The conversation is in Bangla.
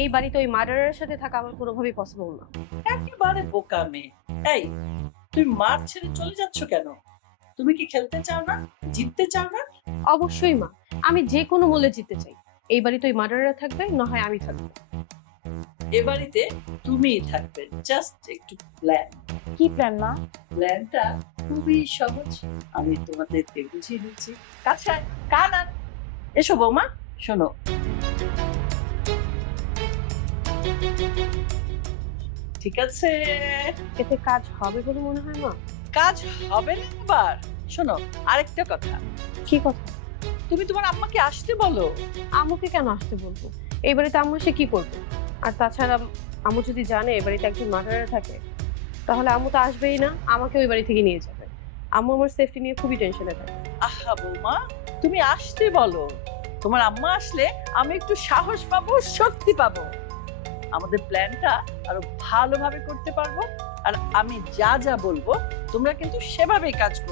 এই বাড়িতে ওই মার্ডারের সাথে থাকা আমার কোনোভাবেই পসিবল না। একেবারে বোকা মেয়ে। এই, তুমি মাঠ ছেড়ে চলে যাচ্ছ কেন? তুমি কি খেলতে চাও না, জিততে চাও না? অবশ্যই মা, আমি যে কোনো মূল্যে জিততে চাই। এই বাড়িতে ওই মার্ডাররা থাকবে, না হয় আমি থাকবো। এ বাড়িতে তুমিই থাকবে, জাস্ট একটু প্ল্যান। কি প্ল্যান মা? প্ল্যানটা খুবই সহজ, আমি তোমাদেরকে বুঝিয়ে দিচ্ছি। কাছে কান আন। এসো বৌমা, শোনো। ঠিক আছে, এতে কাজ হবে বলে মনে হয় মা? কাজ হবে না এবার। শোনো, আরেকটা কথা, কি কথা? তুমি তোমার আম্মাকে আসতে বলো। আম্মুকে কেন আসতে বলবো? এই বাড়িতে আম্মু এসে কি করবে? আর তাছাড়া আম্মু যদি জানে এই বাড়িতে একজন মার্ডারার থাকে, তাহলে আম্মু তো আসবেই না, আমাকে ওই বাড়ি থেকে নিয়ে যাবে। আম্মু আমার সেফটি নিয়ে খুবই টেনশনে থাকে। আহা বৌমা, তুমি আসতে বলো। তোমার আম্মা আসলে আমি একটু সাহস পাবো, শক্তি পাবো, আমাদের প্ল্যানটা আরো ভালোভাবে করতে পারবো। আর আমি যা যা বলবো তোমরা কিন্তু সেভাবেই কাজ করবে।